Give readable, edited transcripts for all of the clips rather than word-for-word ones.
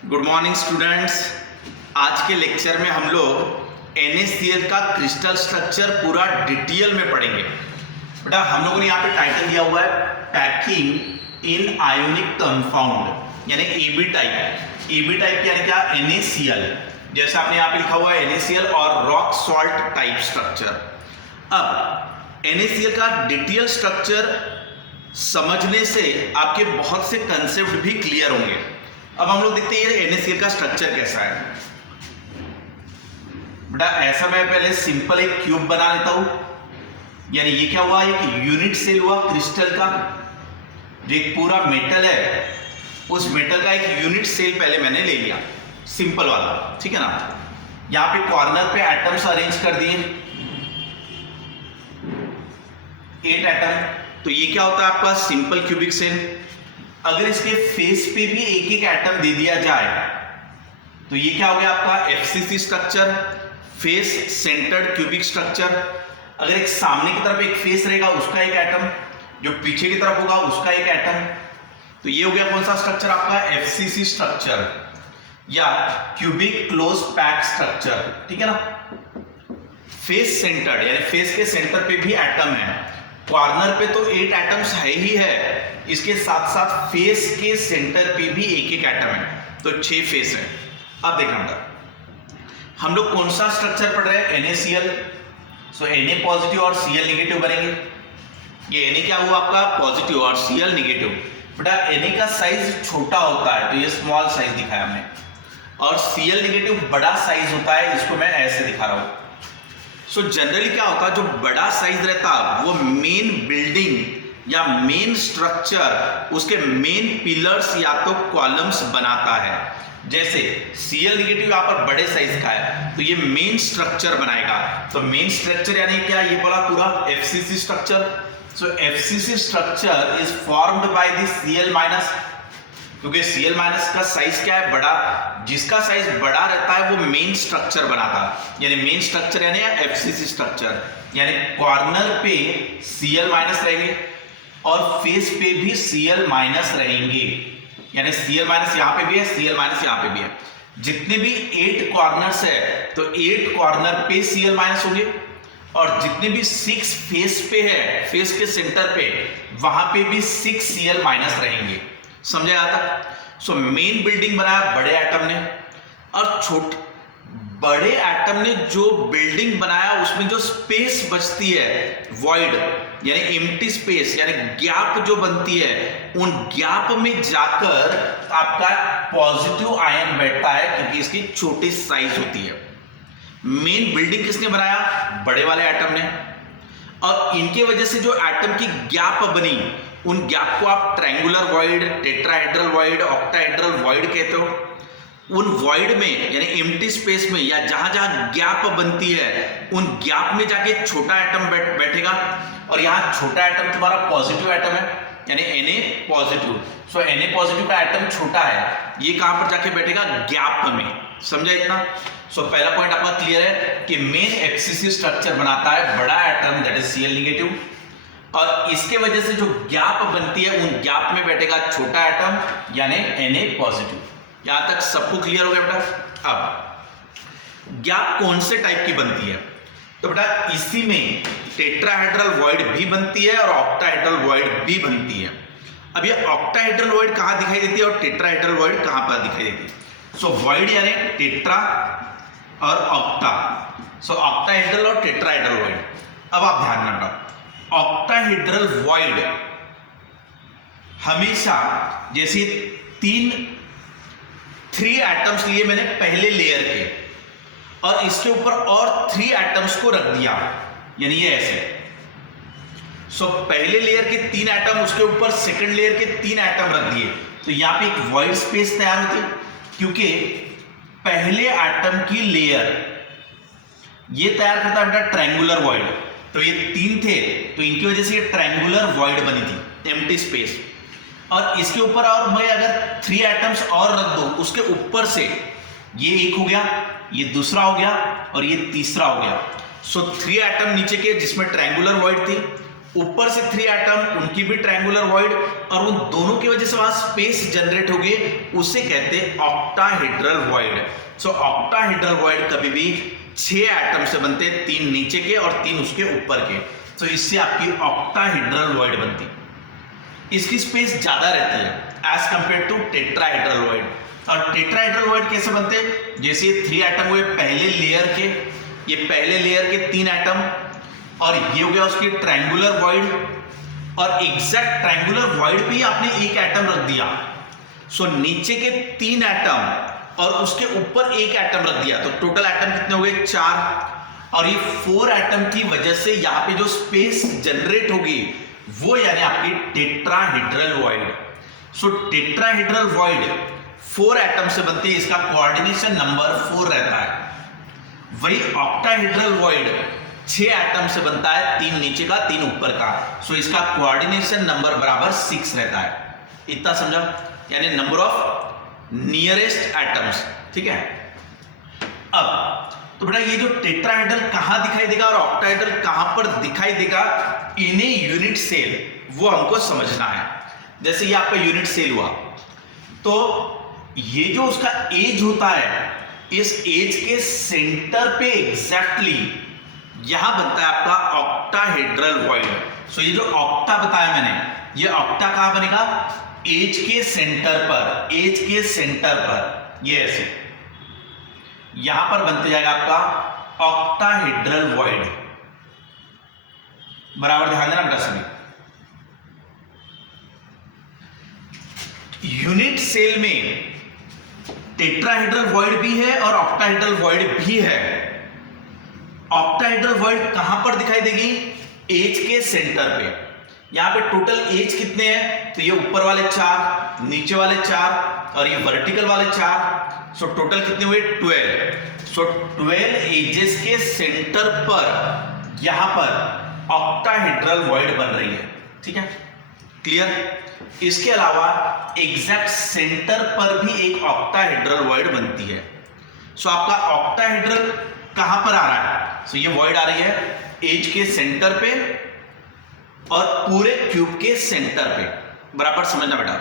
Good morning students. आज के lecture में हम लोग NaCl का क्रिस्टल स्ट्रक्चर पूरा डिटेल में पढ़ेंगे। बेटा हम लोगों ने यहाँ पे टाइटल दिया हुआ है पैकिंग इन आयोनिक कंपाउंड यानी AB टाइप। AB टाइप यानी क्या? NaCl। जैसा आपने यहाँ पे लिखा हुआ है NaCl और रॉक सॉल्ट टाइप स्ट्रक्चर। अब NaCl का डिटेल स्ट्रक्चर समझने से आपके बहुत से कंसेप्ट भी क्लियर होंगे। अब हम लोग देखते हैं NaCl का स्ट्रक्चर कैसा है। बेटा ऐसा मैं पहले सिंपल एक क्यूब बना लेता हूं, यानी ये क्या हुआ, एक यूनिट सेल हुआ क्रिस्टल का। जो एक पूरा मेटल है उस मेटल का एक यूनिट सेल पहले मैंने ले लिया, सिंपल वाला, ठीक है ना। यहां पे कॉर्नर पे एटम्स अरेंज कर दिए, 8 एटम। तो ये क्या होता है आपका सिंपल क्यूबिक सेल। अगर इसके फेस पे भी एक एक एटम दे दिया जाए तो ये क्या हो गया आपका FCC structure, face centred cubic structure. अगर एक सामने की तरफ एक फेस रहेगा उसका एक एटम, जो पीछे की तरफ होगा उसका एक एटम। तो ये हो गया कौन सा स्ट्रक्चर आपका FCC स्ट्रक्चर या क्यूबिक क्लोज पैक स्ट्रक्चर, ठीक है ना। फेस सेंटर्ड यानी फेस के सेंटर पे भी एटम है, कॉर्नर पे तो 8 एटम्स है ही है, इसके साथ साथ फेस के सेंटर पे भी एक एक एटम है, तो 6 फेस है। अब देखना हम लोग कौन सा स्ट्रक्चर पढ़ रहे हैं, NaCl। सो Na पॉजिटिव और Cl नेगेटिव बनेंगे। ये Na क्या हुआ आपका पॉजिटिव और Cl नेगेटिव। बेटा Na का साइज छोटा होता है तो ये स्मॉल साइज दिखाया हमने, और Cl नेगेटिव बड़ा साइज होता है, इसको मैं ऐसे दिखा रहा हूं। सो जनरली क्या होता है, जो बड़ा साइज रहता है वो मेन बिल्डिंग या मेन स्ट्रक्चर, उसके मेन पिलर्स या तो कॉलम्स बनाता है। जैसे Cl नेगेटिव यहाँ पर बड़े साइज का है तो ये मेन स्ट्रक्चर बनाएगा। तो मेन स्ट्रक्चर यानी क्या, ये बोला पूरा FCC structure. So FCC structure is formed by the Cl minus, क्योंकि Cl माइनस का साइज क्या है, बड़ा। जिसका साइज बड़ा रहता है वो मेन स्ट्रक्चर बनाता है, यानी मेन स्ट्रक्चर यानी FCC स्ट्रक्चर। यानी कॉर्नर पे Cl माइनस रहेंगे और फेस पे भी Cl माइनस रहेंगे, यानी Cl माइनस यहाँ पे भी है, Cl माइनस यहाँ पे भी है। जितने भी 8 कॉर्नर्स है तो 8 कॉर्नर पे Cl माइनस होंगे, और जितने भी 6 फेस पे है, फेस के सेंटर पे, वहां पे भी 6 Cl माइनस रहेंगे। समझा आता। सो मेन बिल्डिंग बनाया बड़े एटम ने, और बड़े एटम ने जो बिल्डिंग बनाया उसमें जो स्पेस बचती है, वॉइड यानी एम्प्टी स्पेस यानी गैप जो बनती है, उन गैप में जाकर आपका पॉजिटिव आयन बैठता है, क्योंकि इसकी छोटी साइज होती है। मेन बिल्डिंग किसने बनाया, बड़े वाले एटम ने, और इनके वजह से जो एटम की गैप बनी, उन गैप को आप triangular void, tetrahedral void, octahedral void कहते हो। उन वॉइड में यानी एम्प्टी स्पेस में या जहां जहां गैप बनती है, उन गैप में जाके छोटा एटम बैठेगा, और यहां छोटा एटम तुम्हारा पॉजिटिव एटम है यानी Na पॉजिटिव। सो Na पॉजिटिव का एटम छोटा है, ये कहां पर जाके बैठेगा, गैप में। समझा इतना। सो पहला पॉइंट आपका क्लियर है कि मेन FCC स्ट्रक्चर बनाता है बड़ा atom that is Cl negative, और इसके वजह से जो गैप बनती है उन गैप में बैठेगा छोटा एटम यानी Na पॉजिटिव। यहां तक सबको क्लियर हो गया बेटा। अब गैप कौन से टाइप की बनती है, तो बेटा इसी में टेट्राहेड्रल वॉइड भी बनती है और ऑक्टाहेड्रल वॉइड भी बनती है। अब ये ऑक्टाहेड्रल वॉइड कहां दिखाई देती है और टेट्राहेड्रल वॉइड कहां पर दिखाई देती है। सो वॉइड यानी टेट्रा और ऑक्टा। सो ऑक्टाहेड्रल और टेट्राहेड्रल वॉइड। अब आप ध्यान रखना, ऑक्टाहेड्रल वॉइड हमेशा जैसे 3 एटम्स लिए मैंने पहले लेयर के, और इसके ऊपर और 3 एटम्स को रख दिया, यानी ये ऐसे। सो पहले लेयर के 3 एटम, उसके ऊपर सेकंड लेयर के 3 एटम रख दिए, तो यहां पे एक वॉइड स्पेस तैयार होती है, क्योंकि पहले एटम की लेयर ये तैयार करता है बेटा ट्रायंगुलर वॉइड। तो ये 3 थे तो इनकी वजह से ये ट्रायंगुलर वॉइड बनी थी, एम्प्टी स्पेस। और इसके ऊपर और मैं अगर 3 एटम्स और रख दूं, उसके ऊपर से ये एक हो गया, ये दूसरा हो गया और ये तीसरा हो गया। सो 3 एटम नीचे के जिसमें ट्रायंगुलर वॉइड थी, ऊपर से 3 एटम, उनकी भी ट्रायंगुलर वॉइड, और उन दोनों की वजह से वहां स्पेस जनरेट होगी, उसे कहते हैं ऑक्टाहेड्रल वॉइड। सो ऑक्टाहेड्रल वॉइड कभी भी 6 एटम से बनते हैं, 3 नीचे के और 3 उसके ऊपर के। तो इससे आपकी ऑक्टाहेड्रल वॉइड बनती, इसकी स्पेस ज्यादा रहती है as compared to tetrahedral void. और टेट्राहेड्रल वॉइड कैसे बनते हैं, जैसे 3 एटम हुए पहले लेयर के, ये पहले लेयर के 3 एटम, और ये हो गया उसकी ट्रायंगुलर वॉइड, और एग्जैक्ट ट्रायंगुलर वॉइड पे ही आपने 1 एटम रख दिया। सो नीचे के 3 एटम और उसके ऊपर 1 एटम रख दिया, तो टोटल एटम कितने हो गए, 4। और ये 4 एटम की वजह से यहाँ पे जो स्पेस जनरेट होगी वो यानी आपकी टेट्राहेड्रल वॉइड। सो टेट्राहेड्रल वॉइड 4 एटम से बनती है, इसका कोऑर्डिनेशन नंबर 4 रहता है। वही ऑक्टाहेड्रल वॉइड 6 एटम से बनता है, 3 नीचे का 3 ऊपर का। सो इसका कोऑर्डिनेशन नंबर बराबर 6 रहता है। इतना समझा, यानी नंबर ऑफ नियरेस्ट एटम्स। ठीक है, अब तो बेटा ये जो टेट्राहेड्रल कहां दिखाई देगा और ऑक्टाहेड्रल कहां पर दिखाई देगा इन ए यूनिट सेल, वो हमको समझना है। जैसे ये आपका यूनिट सेल हुआ, तो ये जो उसका एज होता है, इस एज के सेंटर पे एग्जैक्टली यहां बनता है आपका ऑक्टाहेड्रल वॉइड। सो ये जो ऑक्टा बताया मैंने, ये ऑक्टा कहां बनेगा, एज के सेंटर पर, एज के सेंटर पर, ये ऐसे यहां पर बनते जाएगा आपका ऑक्टाहेड्रल वॉइड। बराबर ध्यान देना बेटा सभी। यूनिट सेल में टेट्राहेड्रल वॉइड भी है और ऑक्टाहेड्रल वॉइड भी है। ऑक्टाहेड्रल वॉइड कहां पर दिखाई देगी, एज के सेंटर पे। यहां पे टोटल एज कितने हैं, तो ये ऊपर वाले 4, नीचे वाले 4 और ये वर्टिकल वाले 4। सो टोटल कितने हुए, 12। सो 12 एजेस के सेंटर पर यहां पर ऑक्टाहेड्रल वॉइड बन रही है। ठीक है, क्लियर। इसके अलावा एग्जैक्ट सेंटर पर भी एक ऑक्टाहेड्रल वॉइड बनती है। सो आपका ऑक्टाहेड्रल कहां पर आ रहा है, सो ये वॉइड आ रही है एज के सेंटर पे और पूरे क्यूब के सेंटर पे। बराबर समझना बेटा।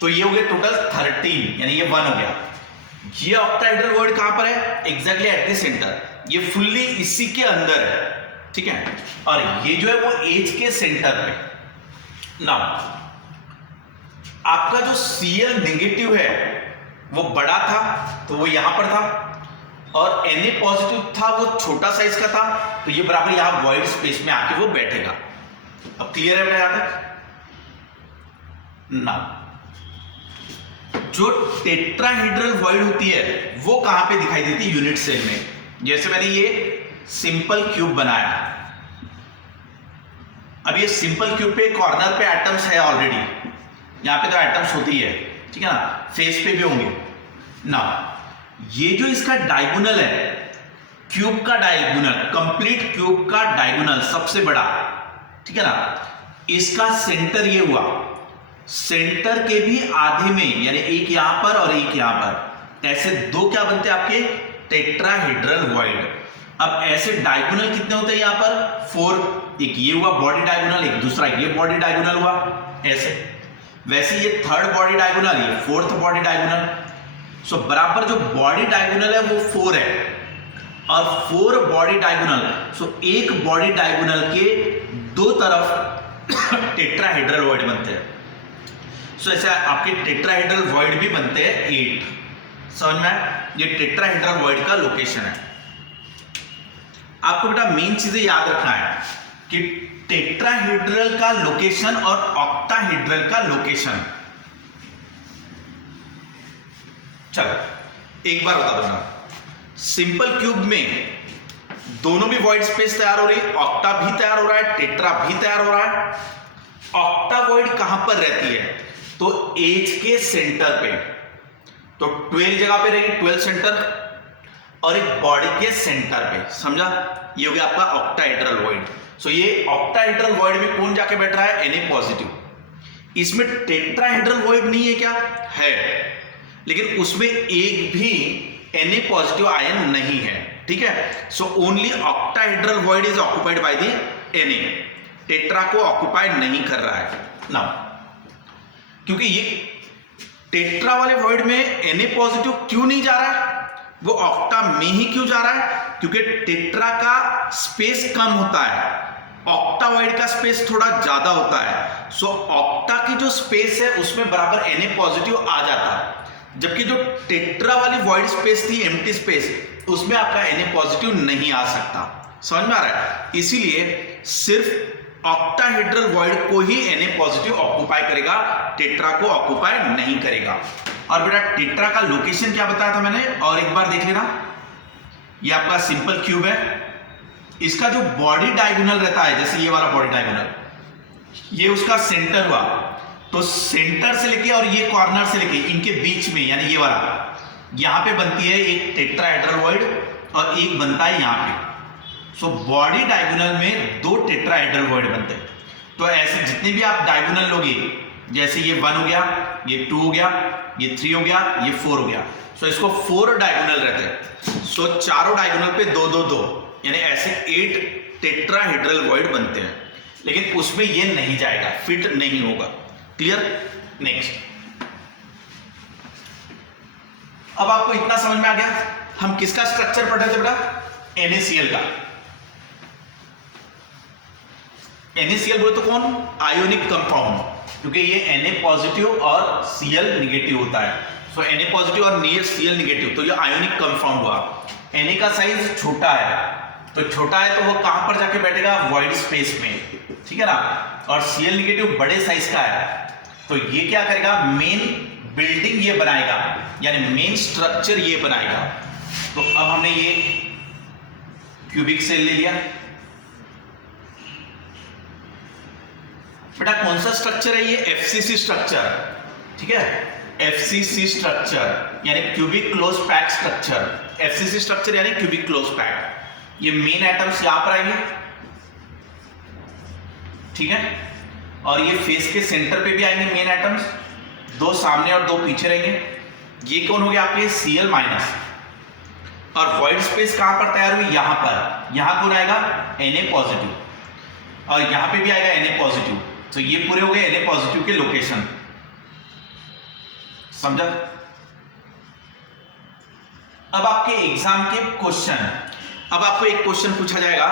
तो ये हो गया टोटल 13, यानी ये 1 हो गया। ये ऑक्टाहेड्रल वॉइड कहां पर है, एग्जैक्टली एट द सेंटर, ये फुल्ली इसी के अंदर है। ठीक है, और ये जो है वो एज के सेंटर पे। नाउ आपका जो Cl नेगेटिव है वो बड़ा था, तो वो यहां पर था, और Na पॉजिटिव था, वो छोटा साइज का था, तो ये बराबर यहां वॉइड स्पेस में आके वो बैठेगा। अब क्लियर है बेटा यहां तक। नाउ जो टेट्राहेड्रल वॉइड होती है वो कहां पे दिखाई देती है, यूनिट सेल में। जैसे मैंने ये सिंपल क्यूब बनाया, अब ये सिंपल क्यूब पे कॉर्नर पे एटम्स है ऑलरेडी, यहां पे तो एटम्स होती है, ठीक है ना, फेस पे भी होंगे ना। ये जो इसका डायगोनल है, क्यूब का डायगोनल, कंप्लीट क्यूब का डायगोनल सबसे बड़ा, ठीक है ना, इसका सेंटर ये हुआ, सेंटर के भी आधे में, यानी एक यहां पर और एक यहां पर, ऐसे 2 क्या बनते हैं आपके, टेट्राहेड्रल वॉइड। अब ऐसे डायगोनल कितने होते हैं यहां पर, 4। एक ये हुआ बॉडी डायगोनल, एक दूसरा ये बॉडी डायगोनल हुआ, ऐसे। वैसे ये 3rd बॉडी डायगोनल, ये 4th बॉडी डायगोनल। सो बराबर जो बॉडी डायगोनल है वो 4 है, और 4 बॉडी डायगोनल, सो एक बॉडी डायगोनल के 2 तरफ टेट्राहेड्रल वॉइड बनते हैं। सो ऐसे आपके टेट्राहेड्रल वॉइड भी बनते हैं 8। समझ में, ये टेट्राहेड्रल वॉइड का लोकेशन है। आपको बेटा मेन चीजें याद रखना है कि टेट्राहेड्रल का लोकेशन और ऑक्टाहेड्रल का लोकेशन। चलो एक बार बता दूंगा, सिंपल क्यूब में दोनों भी वॉइड स्पेस तैयार हो रही है, ऑक्टा भी तैयार हो रहा है, टेट्रा भी तैयार हो रहा है। ऑक्टा वॉइड कहां पर रहती है, तो एज के सेंटर पे, तो 12 जगह पे रहेगी, 12 सेंटर, और एक बॉडी के सेंटर पे। समझा, ये हो गया आपका ऑक्टाहेड्रल वॉइड। सो ये ऑक्टाहेड्रल वॉइड में कौन जाके बैठ रहा है, Na पॉजिटिव। इसमें टेट्राहेड्रल वॉइड नहीं है क्या, है, लेकिन उसमें एक भी Na पॉजिटिव आयन नहीं है। ठीक है, so only octahedral void is occupied by the Na। Tetra को ऑक्यूपाई नहीं कर रहा है ना, क्योंकि ये टेट्रा वाले वॉइड में Na पॉजिटिव क्यों नहीं जा रहा है, वो ऑक्टा में ही क्यों जा रहा है, क्योंकि टेट्रा का स्पेस कम होता है, ऑक्टावॉइड का स्पेस थोड़ा ज्यादा होता है। सो ऑक्टा की जो स्पेस है उसमें बराबर Na पॉजिटिव आ जाता है, जबकि जो टेट्रा वाली वॉइड स्पेस थी, एम्प्टी स्पेस, उसमें आपका Na पॉजिटिव नहीं आ सकता। समझ में आ रहा है? इसीलिए सिर्फ ऑक्टाहेड्रल वॉइड को ही Na पॉजिटिव ऑक्यूपाई करेगा, टेट्रा को ऑक्यूपाई नहीं करेगा। और बेटा टेट्रा का लोकेशन क्या बताया था मैंने, और एक बार देख लेना। ये आपका सिंपल क्यूब है, इसका जो बॉडी डायगोनल रहता है, जैसे ये वाला बॉडी डायगोनल, ये उसका सेंटर हुआ, तो सेंटर से लेके और ये कॉर्नर से लेके इनके बीच में, यानी ये वाला, यहां पे बनती है एक टेट्राहेड्रल वॉइड और एक बनता है यहां पे। सो बॉडी डायगोनल में दो टेट्राहेड्रल वॉइड बनते हैं। तो ऐसे जितने भी आप डायगोनल लोगे, जैसे ये 1 हो गया, ये 2 हो गया, ये 3 हो गया, ये 4 हो गया, सो इसको 4 डायगोनल रहते हैं। सो चारों डायगोनल पे 2 2 2, यानी ऐसे 8 टेट्राहेड्रल वॉइड बनते हैं, लेकिन उसमें ये नहीं जाएगा, फिट नहीं होगा। क्लियर? नेक्स्ट, अब आपको इतना समझ में आ गया, हम किसका स्ट्रक्चर पढ़ रहे थे बेटा? NaCl का। NaCl बोले तो कौन? आयोनिक कंपाउंड, क्योंकि ये Na पॉजिटिव और Cl निगेटिव होता है। सो Na पॉजिटिव और Cl निगेटिव, तो ये आयोनिक कंपाउंड हुआ। Na का साइज छोटा है, तो छोटा है तो वो कहां पर जाके बैठेगा? वॉइड स्पेस में, ठीक है ना। और Cl निगेटिव बड़े साइज का है, तो ये क्या करेगा? मेन बिल्डिंग ये बनाएगा, यानी मेन स्ट्रक्चर ये बनाएगा। तो अब हमने ये क्यूबिक सेल ले लिया। बेटा कौन सा स्ट्रक्चर है ये? FCC स्ट्रक्चर, ठीक है। FCC स्ट्रक्चर यानी cubic close pack structure. FCC structure यानी क्यूबिक क्लोज पैक। ये मेन एटम्स यहां पर आएंगे, ठीक है, और ये फेस के सेंटर पे भी आएंगे मेन एटम्स, 2 सामने और 2 पीछे रहेंगे। ये कौन हो गया आपके? Cl minus. और वॉइड स्पेस कहां पर तैयार हुई? यहां पर। यहां कौन आएगा? Na पॉजिटिव, और यहां पे भी आएगा Na पॉजिटिव। तो ये पूरे हो गए Na पॉजिटिव के लोकेशन। समझा? अब आपके एग्जाम के क्वेश्चन, अब आपको एक क्वेश्चन पूछा जाएगा,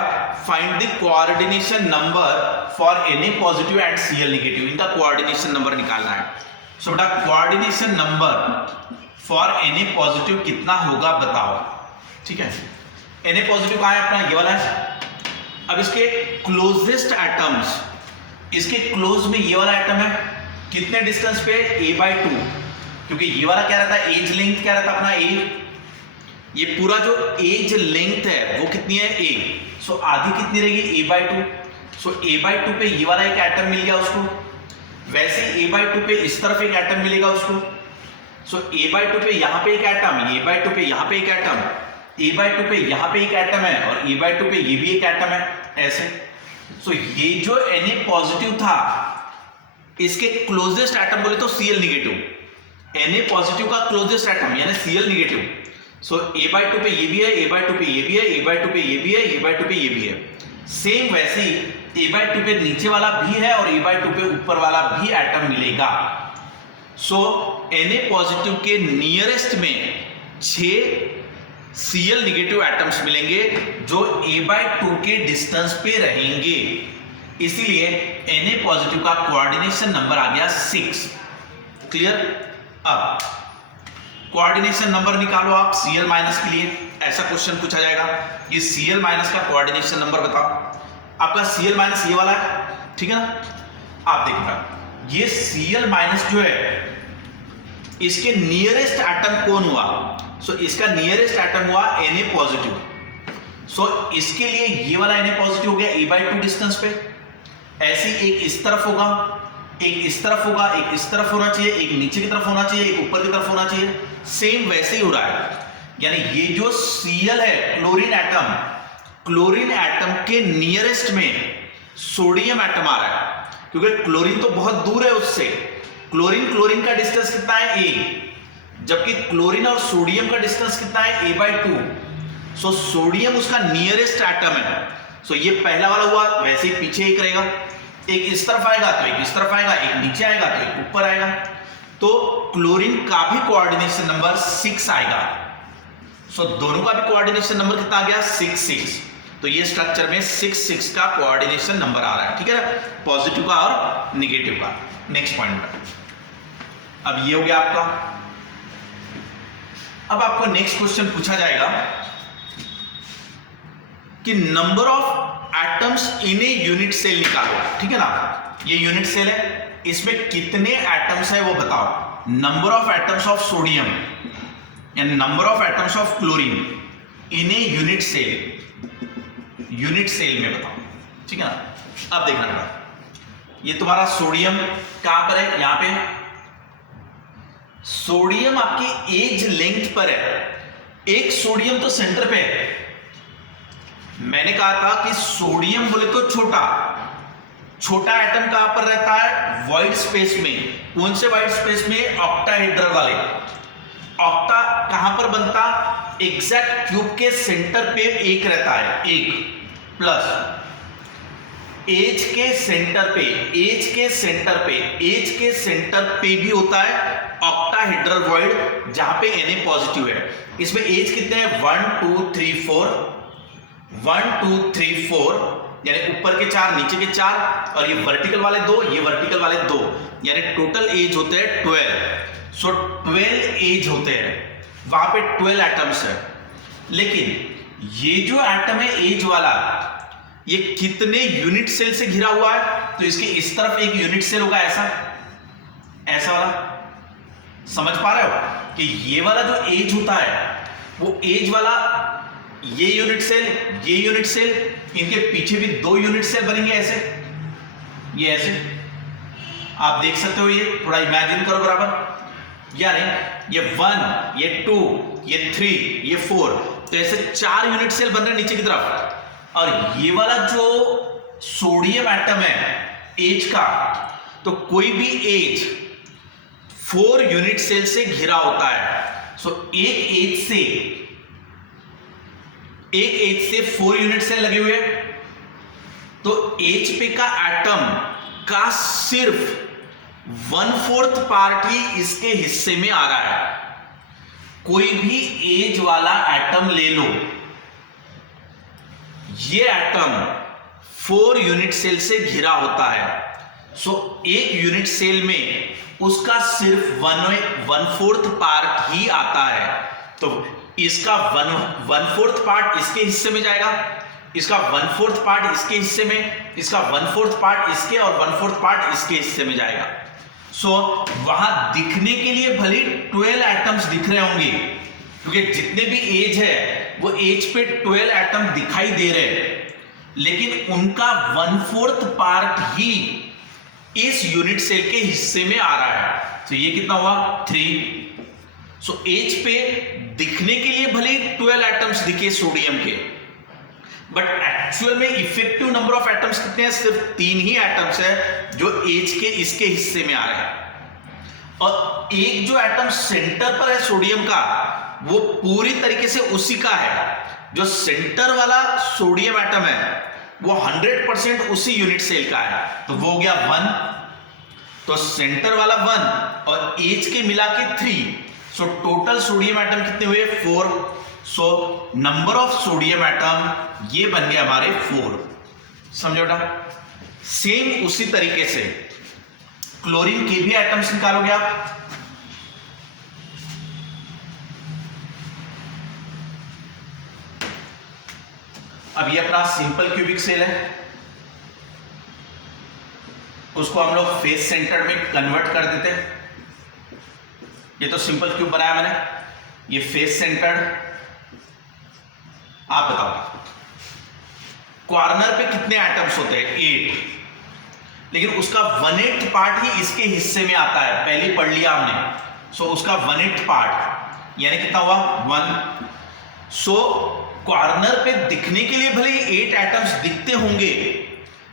find the coordination number for Na positive and Cl negative. इनका कोऑर्डिनेशन नंबर निकालना है। सो बेटा coordination number for Na positive कितना होगा बताओ, ठीक है। Na पॉजिटिव कहां है अपना? ये वाला है। अब इसके क्लोजेस्ट एटम्स, इसके क्लोज में ये वाला एटम है, कितने डिस्टेंस पे? a/2, क्योंकि ये वाला क्या रहता है? एज लेंथ क्या रहता है अपना? a। ये पूरा जो एज लेंथ है वो कितनी है? a। सो आधी कितनी रहेगी? a/2। सो a/2 पे ये वाला एक एटम मिल गया उसको, वैसे a/2 पे इस तरफ एक एटम मिलेगा उसको। सो a/2 पे यहां पे एक एटम, a/2 पे यहां पे एक एटम, a/2 पे यहां पे एक एटम है, और a/2 पे ये भी एक एटम है, ऐसे। सो ये जो Na पॉजिटिव था, इसके क्लोजेस्ट एटम बोले तो Cl निगेटिव। Na पॉजिटिव का क्लोजेस्ट एटम यानी Cl निगेटिव। सो a/2 पे ये भी है, a/2 पे ये भी है, a/2 पे ये भी है, a/2 पे ये भी है। सेम वैसे ही a/2 पे नीचे वाला भी है और a/2 पे ऊपर वाला भी एटम मिलेगा। सो Na पॉजिटिव के नियरेस्ट में 6 Cl निगेटिव एटम्स मिलेंगे जो a/2 के डिस्टेंस पे रहेंगे। इसीलिए Na पॉजिटिव का कोऑर्डिनेशन नंबर आ गया 6। क्लियर? अब कोऑर्डिनेशन नंबर निकालो आप Cl माइनस के लिए, ऐसा क्वेश्चन पूछा जाएगा। ये Cl माइनस का कोऑर्डिनेशन नंबर बताओ। आपका Cl माइनस ये वाला है, ठीक है ना। आप देखिएगा ये Cl माइनस जो है, इसके नियरेस्ट एटम कौन हुआ? सो इसका नियरेस्ट एटम हुआ Na पॉजिटिव। सो इसके लिए ये वाला Na पॉजिटिव हो गया a/2 डिस्टेंस पे। ऐसे एक इस तरफ होगा, एक इस तरफ होगा, एक इस तरफ होना चाहिए, एक नीचे की तरफ होना चाहिए, एक ऊपर की तरफ होना चाहिए। सेम वैसे ही हो रहा है, यानी ये जो Cl है, क्लोरीन एटम, क्लोरीन एटम के नियरेस्ट में सोडियम एटम आ रहा है, क्योंकि क्लोरीन तो बहुत दूर है उससे। क्लोरीन का डिस्टेंस कितना है? a, जबकि क्लोरीन और सोडियम का डिस्टेंस कितना है? a/2। सो सोडियम उसका नियरेस्ट एटम है। सो ये पहला वाला हुआ, वैसे ही पीछे एक रहेगा। एक इस तरफ आएगा तो एक इस तरफ आएगा, एक नीचे आएगा तो एक ऊपर आएगा। तो क्लोरीन का भी कोऑर्डिनेशन नंबर 6 आएगा। सो दोनों का भी कोऑर्डिनेशन नंबर कितना आ गया? 6 6। तो ये स्ट्रक्चर में 6 6 का कोऑर्डिनेशन नंबर आ रहा है, ठीक है, पॉजिटिव का और निगेटिव का। नेक्स्ट पॉइंट, अब ये हो गया आपका। अब आपको नेक्स्ट क्वेश्चन पूछा जाएगा कि number of atoms in a unit cell निकालो, ठीक है ना। ये यूनिट सेल है, इसमें कितने एटम्स है वो बताओ। Number of atoms of sodium and number of atoms of chlorine in a unit cell, unit cell में बताओ, ठीक है ना। अब देखना पड़ा, ये तुम्हारा सोडियम कहां पर है? यहां पे सोडियम आपकी एज लेंथ पर है। एक सोडियम तो सेंटर पे है। मैंने कहा था कि सोडियम बोले तो छोटा एटम कहां पर रहता है? वाइड स्पेस में। कौन से वाइड स्पेस में? ऑक्टाहेड्रल वाले। ऑक्टा कहां पर बनता? एग्जैक्ट क्यूब के सेंटर पे एक रहता है, एक प्लस एज के सेंटर पे भी होता है ऑक्टाहेड्रल वॉइड, जहां पे Na पॉजिटिव है। इसमें एज कितने हैं? 1 2 3 4, 1 2 3 4, यानी ऊपर के 4 नीचे के 4, और ये वर्टिकल वाले 2, ये वर्टिकल वाले 2, यानी टोटल एज होते हैं 12। सो 12 एज होते हैं, वहां पे 12 एटम्स है। लेकिन ये जो एटम है एज वाला, ये कितने यूनिट सेल से घिरा हुआ है? तो इसके इस तरफ एक यूनिट सेल होगा, ऐसा वाला। समझ पा रहे हो कि ये वाला जो एज होता है, वो एज वाला, ये यूनिट सेल, इनके पीछे भी 2 यूनिट सेल बनेंगे ऐसे, ये ऐसे। आप देख सकते हो, ये थोड़ा इमेजिन करो बराबर। यानी ये 1, ये 2, ये 3, ये 4, तो ऐसे 4 यूनिट सेल बन रहे हैं नीचे की तरफ। और ये वाला जो सोडियम एटम है एज का, तो कोई भी एज 4 यूनिट सेल से घिरा होता है। सो एक एज से 4 यूनिट सेल लगे हुए, तो एज पे का एटम का सिर्फ 1/4 पार्ट ही इसके हिस्से में आ रहा है। कोई भी एज वाला एटम ले लो, ये एटम 4 यूनिट सेल से घिरा होता है। सो एक यूनिट सेल में उसका सिर्फ 1/4 पार्ट ही आता है। तो इसका 1/4 पार्ट इसके हिस्से में जाएगा, इसका 1/4 पार्ट इसके हिस्से में, इसका 1/4 पार्ट इसके, और 1/4 पार्ट इसके हिस्से में जाएगा। सो वहां दिखने के लिए भले 12 एटम्स दिख रहे होंगे, क्योंकि जितने भी एज है वो एज पे 12 एटम दिखाई दे रहे हैं, लेकिन उनका 1/4 पार्ट ही इस यूनिट सेल के हिस्से में आ रहा है। तो ये कितना हुआ? 3। सो एज पे दिखने के लिए भले 12 एटम्स दिखे सोडियम के, बट एक्चुअल में इफेक्टिव नंबर ऑफ एटम्स कितने हैं? सिर्फ 3 ही एटम्स है जो एज के इसके हिस्से में आ रहे हैं। और एक जो एटम सेंटर पर है सोडियम का, वो पूरी तरीके से उसी का है। जो सेंटर वाला सोडियम एटम है वो 100% उसी यूनिट सेल का है। तो वो हो गया 1, तो सेंटर वाला 1 और एज के मिला के 3। सो टोटल सोडियम एटम कितने हुए? 4। So number of sodium atom ये बन गया हमारे 4। समझो बेटा। सेम उसी तरीके से क्लोरीन के भी एटम्स निकालोगे आप। अब ये अपना सिंपल क्यूबिक सेल है, उसको हम लोग फेस सेंटर्ड में कन्वर्ट कर देते हैं। ये तो सिंपल क्यूब बनाया मैंने, ये फेस सेंटर्ड। आप बताओ कॉर्नर पे कितने एटम्स होते हैं? 8, लेकिन उसका 1/8 पार्ट ही इसके हिस्से में आता है, पहले पढ़ लिया हमने। सो उसका 1/8 पार्ट यानी कितना हुआ? 1। सो कॉर्नर पे दिखने के लिए भले 8 एटम्स दिखते होंगे,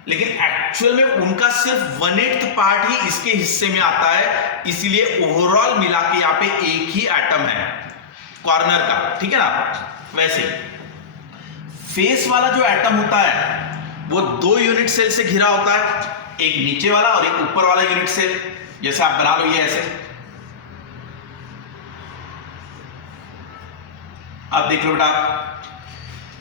लेकिन एक्चुअल में उनका सिर्फ 1/8 पार्ट ही इसके हिस्से में आता है, इसीलिए ओवरऑल मिला के यहां पे एक ही एटम है कॉर्नर का, ठीक है ना। वैसे फेस वाला जो एटम होता है वो 2 यूनिट सेल से घिरा होता है, एक नीचे वाला और एक ऊपर वाला यूनिट सेल, जैसे आप बना लो ये ऐसे। अब देख लो बेटा,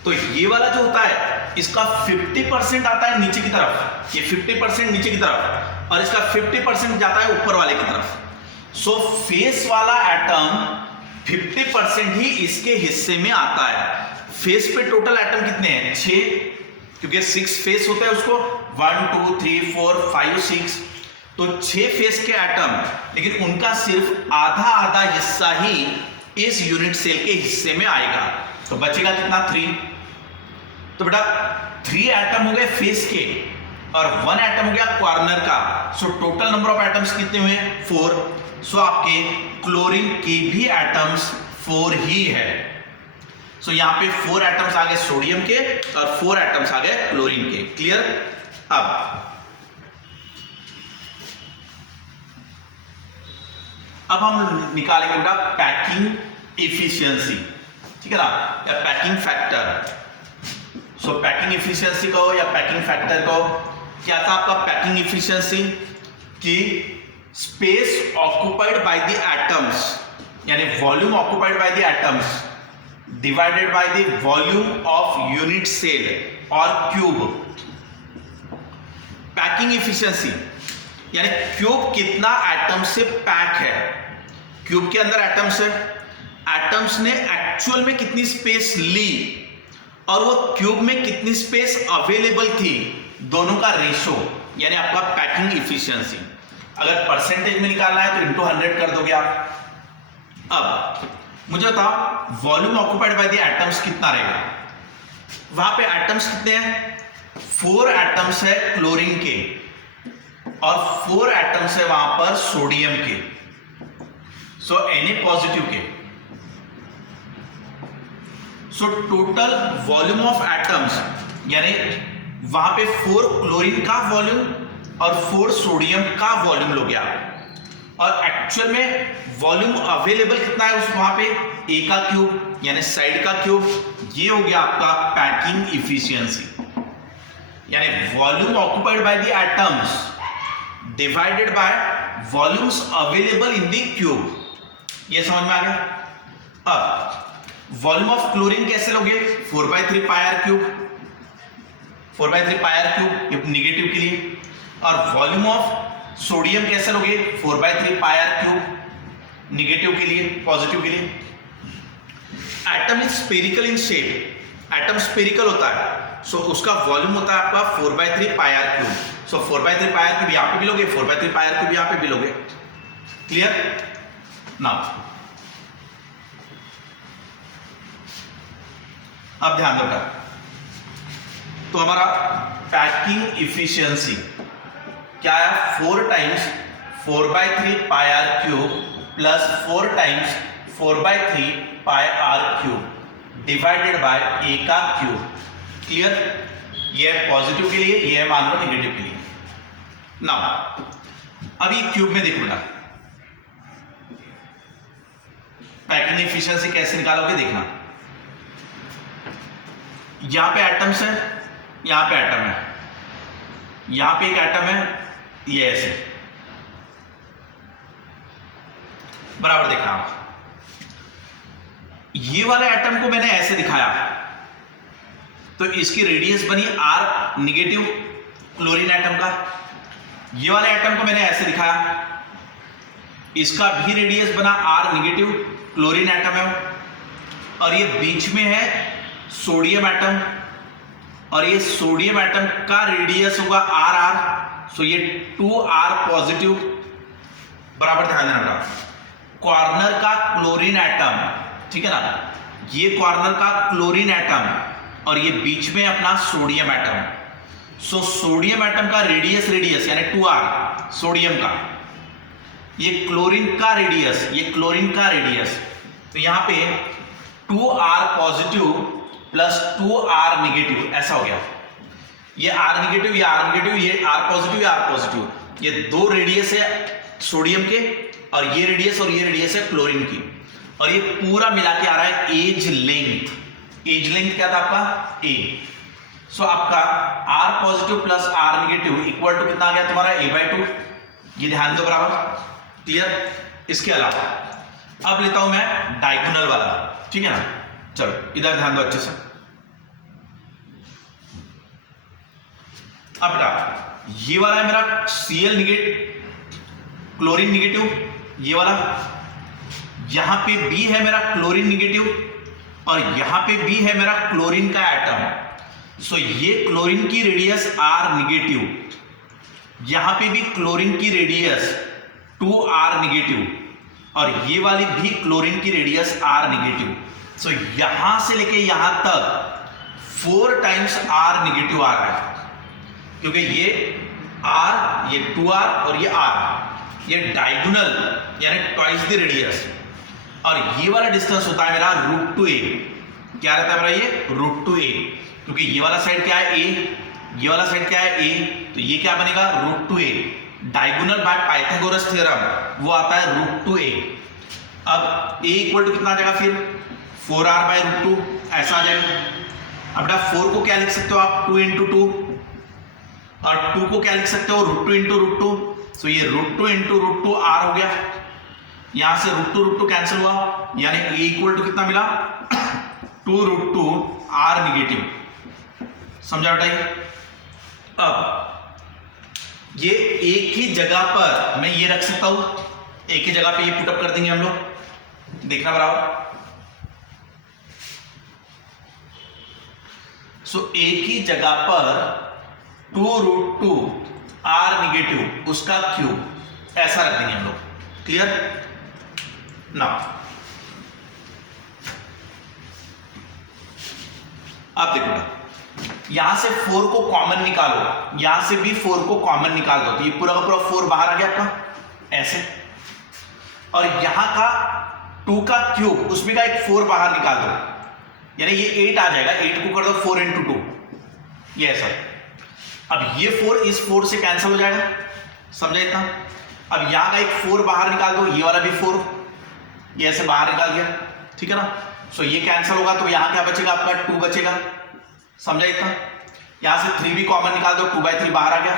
तो ये वाला जो होता है इसका 50% आता है नीचे की तरफ, ये 50% नीचे की तरफ, और इसका 50% जाता है ऊपर वाले की तरफ। सो फेस वाला एटम 50% ही इसके हिस्से में आता है। फेस पे टोटल एटम कितने हैं? 6, क्योंकि 6 फेस होता है उसको, 1 2 3 4 5 6, तो 6 फेस के एटम, लेकिन उनका सिर्फ आधा आधा हिस्सा ही इस यूनिट सेल के हिस्से में आएगा, तो बचेगा कितना? 3। तो बेटा 3 एटम हो गए फेस के और 1 एटम हो गया कॉर्नर का। So total number of atoms कितने हुए? 4। सो आपके क्लोरीन के भी एटम्स 4 ही है। सो यहां पे 4 एटम्स आ गए सोडियम के और 4 एटम्स आ गए क्लोरीन के। क्लियर? अब हम निकालेंगे बेटा पैकिंग इफिशियंसी, ठीक है ना, या packing factor. So packing efficiency कहो या पैकिंग फैक्टर कहो, क्या था आपका पैकिंग इफिशियंसी? कि space occupied by the atoms, यानी volume occupied by the atoms divided by the volume of unit cell और क्यूब। पैकिंग इफिशियंसी यानी क्यूब कितना एटम से पैक है, क्यूब के अंदर एटम्स है, एटम्स ने एक्चुअल में कितनी स्पेस ली और वो क्यूब में कितनी स्पेस अवेलेबल थी, दोनों का रेशो, यानी आपका पैकिंग इफिशियंसी। अगर परसेंटेज में निकालना है तो इंटू 100 कर दोगे आप। अब मुझे बताओ volume occupied by the atoms कितना रहेगा? वहां पे एटम्स कितने हैं? 4 एटम्स है क्लोरीन के और 4 एटम्स है वहां पर सोडियम के, सो Na पॉजिटिव के। So total volume of atoms, यानी वहां पे 4 क्लोरीन का वॉल्यूम और 4 सोडियम का वॉल्यूम लो गया, और एक्चुअल में वॉल्यूम अवेलेबल कितना है उस वहां पे? ए का क्यूब, यानी साइड का क्यूब। ये हो गया आपका पैकिंग इफिशियंसी, यानी volume occupied by the atoms divided bye volumes available in the cube. ये समझ में आ गया? अब वॉल्यूम ऑफ क्लोरीन कैसे लोगे? 4/3 pi r cube, 4/3 pi r cube, ये निगेटिव के लिए। और वॉल्यूम ऑफ सोडियम कैसे लोगे? 4/3 पाई आर क्यूब, निगेटिव के लिए, पॉजिटिव के लिए। Atom is spherical in shape, atom spherical होता है, सो उसका वॉल्यूम होता है आपका 4/3 pi r cube. So 4/3 pi r cube यहां पे भी लोगे, 4/3 पाई आर क्यूब यहां पे भी लोगे। क्लियर? नाउ अब ध्यान दो, तो हमारा पैकिंग इफिशियंसी क्या है? 4 times 4/3 pi r cube plus 4 times 4/3 pi r cube divided by a का क्यूब। क्लियर? ये है पॉजिटिव के लिए, ये है मान लो निगेटिव के लिए। नाउ अब ये क्यूब में देखो बेटा, पैकिंग इफिशियंसी कैसे निकालोगे देखना। यहां पे एटम्स है, यहां पे एटम है, यहां पे एक एटम है, ये ऐसे बराबर देखना आप। ये वाले एटम को मैंने ऐसे दिखाया, तो इसकी रेडियस बनी R निगेटिव क्लोरीन एटम का। ये वाले एटम को मैंने ऐसे दिखाया, इसका भी रेडियस बना R निगेटिव क्लोरीन एटम है, और ये बीच में है सोडियम एटम, और ये सोडियम एटम का रेडियस होगा RR, सो ये 2R पॉजिटिव। बराबर ध्यान देना, कॉर्नर का क्लोरीन एटम, ठीक है ना, ये कॉर्नर का क्लोरीन एटम और ये बीच में अपना sodium atom. So sodium atom का रेडियस यानी 2R सोडियम का, ये क्लोरीन का रेडियस, ये क्लोरीन का रेडियस, तो यहां पे 2R positive plus 2R negative ऐसा हो गया। ये R निगेटिव, ये R निगेटिव, ये R पॉजिटिव, ये R पॉजिटिव, ये दो रेडियस है सोडियम के, और ये रेडियस है क्लोरीन की, और ये पूरा मिला के आ रहा है एज लेंथ। एज लेंथ क्या था आपका? A। सो आपका R positive plus R negative equal to कितना आ गया तुम्हारा A/2। ये ध्यान दो बराबर, क्लियर। इसके अलावा अब लेता हूं मैं डायगोनल वाला, ठीक है ना। चलो इधर ध्यान दो अच्छे से। अब बेटा ये वाला है मेरा Cl नेगेटिव, क्लोरीन नेगेटिव, ये वाला। यहां पे B है मेरा क्लोरीन नेगेटिव और यहां पे B है मेरा क्लोरीन का एटम। सो ये क्लोरीन की रेडियस R नेगेटिव, यहां पे भी क्लोरीन की रेडियस 2R नेगेटिव और ये वाली भी क्लोरीन की रेडियस R नेगेटिव। सो यहां से लेके यहां तक 4 टाइम्स R नेगेटिव आ रहा है, क्योंकि ये R, ये 2R और ये R, ये डायगोनल यानी ट्वाइस द रेडियस। और ये वाला डिस्टेंस होता है मेरा √2a। क्या रहता है मेरा ये √2a, क्योंकि ये वाला साइड क्या है a, ये वाला साइड क्या है a, तो ये क्या बनेगा √2a। Diagonal by Pythagoras theorem वो आता है √2a। अब a इक्वल टू कितना आ जाएगा फिर 4R/√2 ऐसा आ जाएगा। अब बेटा 4 को क्या लिख सकते हो आप 2 × 2 और 2 को क्या लिख सकते हो √2 × √2। सो ये √2 × √2R हो गया। यहां से √2 कैंसिल हुआ, यानी a इक्वल टू कितना मिला 2√2R नेगेटिव। समझा बेटा। अब ये एक ही जगह पर मैं ये रख सकता हूं, एक ही जगह पे ये पुटअप कर देंगे हम लोग, देखना बराबर। सो एक ही जगह पर 2√2R नेगेटिव उसका क्यूब ऐसा रख देंगे हम लोग, क्लियर ना। अब देखो यहां से 4 को कॉमन निकालो, यहां से भी 4 को कॉमन निकाल दो, तो ये पूरा का पूरा 4 बाहर आ गया आपका ऐसे। और यहां का 2 का क्यूब उसमें का एक 4 बाहर निकाल दो, यानी ये 8 आ जाएगा। 8 को कर दो 4 × 2, ये ऐसा। अब ये 4 इस 4 से कैंसिल हो जाएगा, समझा इतना। अब यहां का एक 4 बाहर निकाल दो, ये वाला भी 4 ये ऐसे बाहर निकाल दिया, ठीक है ना। सो ये कैंसिल होगा तो यहां क्या बचेगा आपका 2 बचेगा, समझा इतना। यहां से 3 भी कॉमन निकाल दो, 2/3 बाहर आ गया,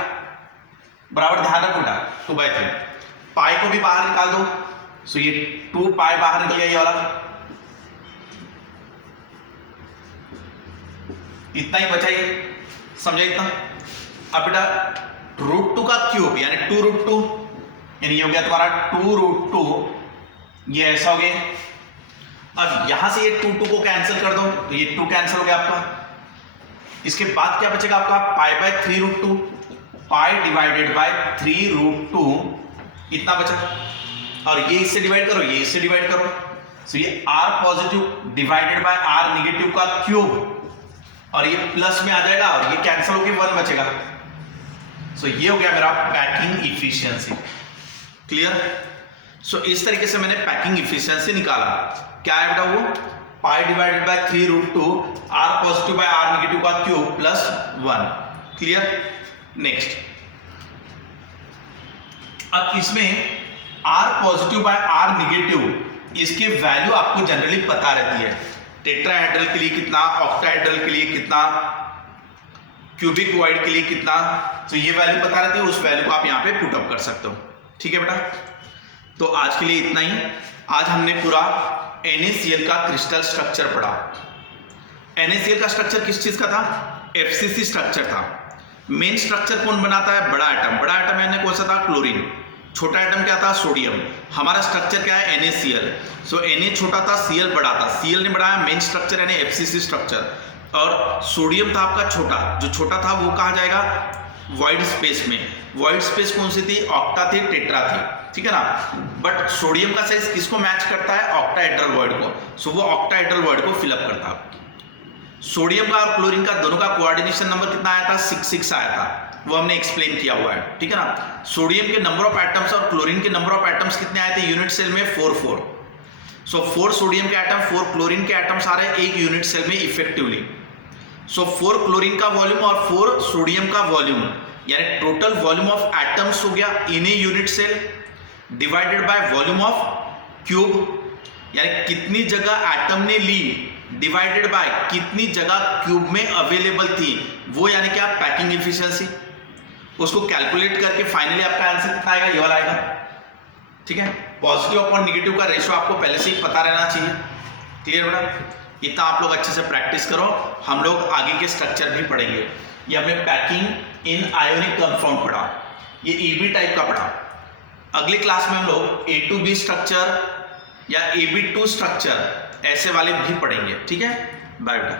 बराबर ध्यान रखो बेटा 2/3। पाई को भी बाहर निकाल दो, सो ये 2 पाई बाहर निकल गया, ये वाला इतना ही बचा, ये समझा इतना। अब बेटा √2 का क्यूब यानी 2√2, यानी ये हो गया तुम्हारा 2√2, ये ऐसा हो गया। अब यहां से ये 2 को कैंसिल कर दो, तो ये 2 कैंसिल हो गया आपका। इसके बाद क्या बचेगा आपका π/3√2, पाई डिवाइडेड बाय 3√2 इतना बचा। और ये इससे डिवाइड करो, ये इससे डिवाइड करो, सो ये R positive divided by R negative का क्यूब, और ये प्लस में आ जाएगा और ये कैंसिल होकर 1 बचेगा। सो ये हो गया मेरा पैकिंग इफिशियंसी, क्लियर। सो इस तरीके से मैंने पैकिंग इफिशियंसी निकाला। क्या है बेटा वो pi divided by 3√2 R positive by R negative का क्यूब प्लस 1, क्लियर। नेक्स्ट, अब इसमें R positive by R negative इसकी वैल्यू आपको जनरली पता रहती है। टेट्राहेड्रल के लिए कितना, ऑक्टाहेड्रल के लिए कितना, क्यूबिक वॉइड के लिए कितना, तो ये वैल्यू पता रहती है, उस वैल्यू को आप यहाँ पे पुट अप कर सकते हो, ठीक है बेटा। तो आज के लिए इतना ही। आज हमने पूरा NaCl का क्रिस्टल स्ट्रक्चर पढ़ा। NaCl का स्ट्रक्चर किस चीज का था, FCC स्ट्रक्चर था। मेन स्ट्रक्चर कौन बनाता है, बड़ा एटम। बड़ा एटम यानी कौन सा था, क्लोरीन। छोटा एटम क्या था, सोडियम। हमारा स्ट्रक्चर क्या है, NaCl। सो Na छोटा था, Cl बड़ा था। Cl ने बढ़ाया मेन स्ट्रक्चर यानी FCC स्ट्रक्चर। और सोडियम था आपका छोटा, जो छोटा था वो कहा जाएगा वॉइड स्पेस में। वॉइड स्पेस कौन सी थी, ऑक्टा थी, टेट्रा थी, ठीक है ना। बट सोडियम का साइज किसको मैच करता है, ऑक्टाहेड्रल वॉइड को। सो वो ऑक्टाहेड्रल वॉइड को फिलअप करता है। सोडियम का और क्लोरीन का दोनों का कोऑर्डिनेशन नंबर कितना आया था, 6 आया था, वो हमने एक्सप्लेन किया हुआ है, ठीक है ना। सोडियम के नंबर ऑफ एटम्स और क्लोरीन के नंबर ऑफ एटम्स कितने आए थे यूनिट सेल में, 4 सो 4 सोडियम के एटम, 4 क्लोरीन के एटम्स आ रहे हैं एक यूनिट सेल में इफेक्टिवली। सो 4 क्लोरीन का वॉल्यूम और 4 सोडियम का वॉल्यूम, यानी टोटल वॉल्यूम ऑफ एटम्स हो गया in a unit cell divided by volume of cube, यानी कितनी जगह एटम ने ली डिवाइडेड बाय कितनी जगह क्यूब में अवेलेबल थी, वो यानी क्या पैकिंग इफिशियंसी, उसको कैलकुलेट करके फाइनली आपका आंसर कितना आएगा, ये वाला आएगा। ठीक है, पॉजिटिव और नेगेटिव का रेशियो आपको पहले से ही पता रहना चाहिए। क्लियर बेटा, इतना आप लोग अच्छे से प्रैक्टिस करो, हम लोग आगे के स्ट्रक्चर भी पढ़ेंगे। ये हमने पैकिंग इन आयोनिक कंपाउंड पढ़ा, ये EB टाइप का पढ़ा। अगली क्लास में हम लोग A2B स्ट्रक्चर या AB2 स्ट्रक्चर ऐसे वाले भी पढ़ेंगे। ठीक है, बाय बेटा।